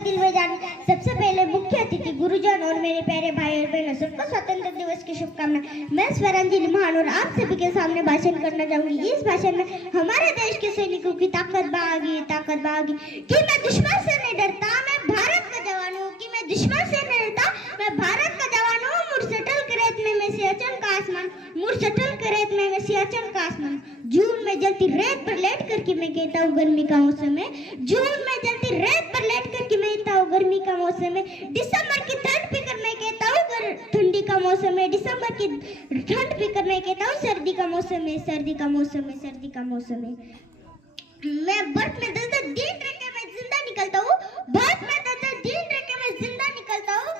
दिल में जाने सबसे पहले मुख्य अतिथि गुरुजन और मेरे प्यारे भाई और बहनों सबको स्वतंत्र दिवस की शुभकामनाएं। मैं स्वरांजलि महान और आप सभी के सामने भाषण करना चाहूंगी। इस भाषण में हमारे देश के सैनिकों की ताकत बागी कि मैं दुश्मन से नहीं डरता, मैं भारत का जवान हूँ। कि मैं दुश्मन से नहीं डरता, मैं भारत का जवान हूँ। मुरसटल के रेत में मैं सियाचन का आसमान, मुरसटल के रेत में मैं सियाचन का आसमान। जून में जलती रेत पर लेट करके मैं कहता हूँ गर्मी का मौसम है। जून में जलती रेत पर लेट करके मैं कहता हूँ गर्मी का मौसम है। दिसंबर की ठंड पीकर मैं कहता हूँ ठंडी का मौसम है। दिसंबर की ठंड पीकर मैं कहता हूँ सर्दी का मौसम है, सर्दी का मौसम है, सर्दी का मौसम है। मैं बर्फ में 10 दिन रह के मैं जिंदा निकलता हूँ। बर्फ में 10 दिन रह के मैं जिंदा निकलता हूँ।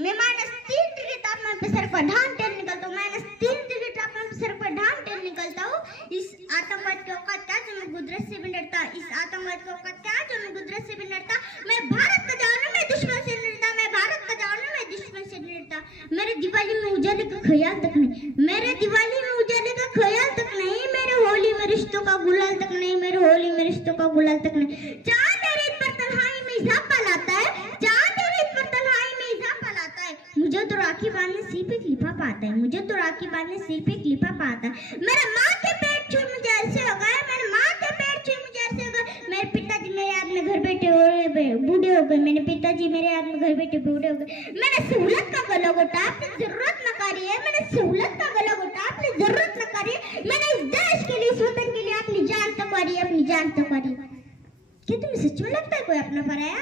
मैं -3 डिग्री तापमान पे सर पर ढान टेल निकलता हूँ। -3 डिग्री तापमान पे सर पर ढान टेल निकलता हूँ। इस आतंकवाद के औकात क्या जो मैं गुजरात से भी डरता। इस आतंकवाद के औकात क्या जो मैं गुजरात से भी डरता। मैं भारत का जवान हूँ, मैं दुश्मन से नहीं डरता। मैं भारत का जवान हूँ, मैं दुश्मन से नहीं डरता। मेरे दिवाली में उजाले का ख्याल तक नहीं, मेरे दिवाली में उजाले का ख्याल तक नहीं। मेरे होली में रिश्तों का गुलाल तक नहीं, मेरे होली में रिश्तों का गुलाल तक नहीं। चांद और ईद पर तन्हाई में इजाफा लाता है, चांद और ईद पर तन्हाई में इजाफा लाता है। मुझे तो राखी बांधने सिर पे लिफाफा आता है, मुझे तो राखी बांधने सिर पे लिफाफा आता है। मेरे माँ के पेट छू मुझे ऐसे हो गए, मेरे माँ के पेट छू मुझे ऐसे हो गए। मेरे पिताजी मेरे याद में घर बैठे बूढ़े हो गए, मेरे पिताजी मेरे याद में घर बैठे बूढ़े हो गए। मैंने सहूलत का गला घोटा, आपने जरूरत न करी है। मैंने सहूलत का गला घोटा, आपने जरूरत न करी है। मैंने इस देश के लिए, इस वतन के लिए अपनी जान तक वारी है, अपनी जान तक वारी। क्या तुम्हें सच में लगता है कोई अपना पराया?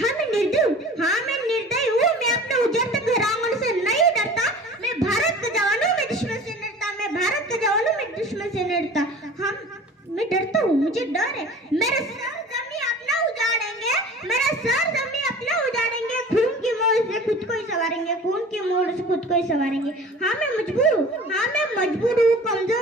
हाँ मैं निर्दयी हूँ, हाँ मैं निर्दयी हूँ। मैं अपने उजड़ते घर आंगन से नहीं डरता। मैं भारत का जवान हूँ, मैं दुश्मन से नहीं डरता। मैं भारत का जवान हूँ, मैं दुश्मन से नहीं डरता। हाँ मैं डरता हूँ, मुझे डर है। मेरा सर जमीन अपना उजाड़ेंगे, मेरा सर जमीन अपना उजाड़ेंगे। खून की मोड़ से खुद को ही सवारेंगे, खून की मोड़ से खुद को ही सवारेंगे। हाँ मैं मजबूर हूँ, हाँ मैं मजबूर हूँ, कमजोर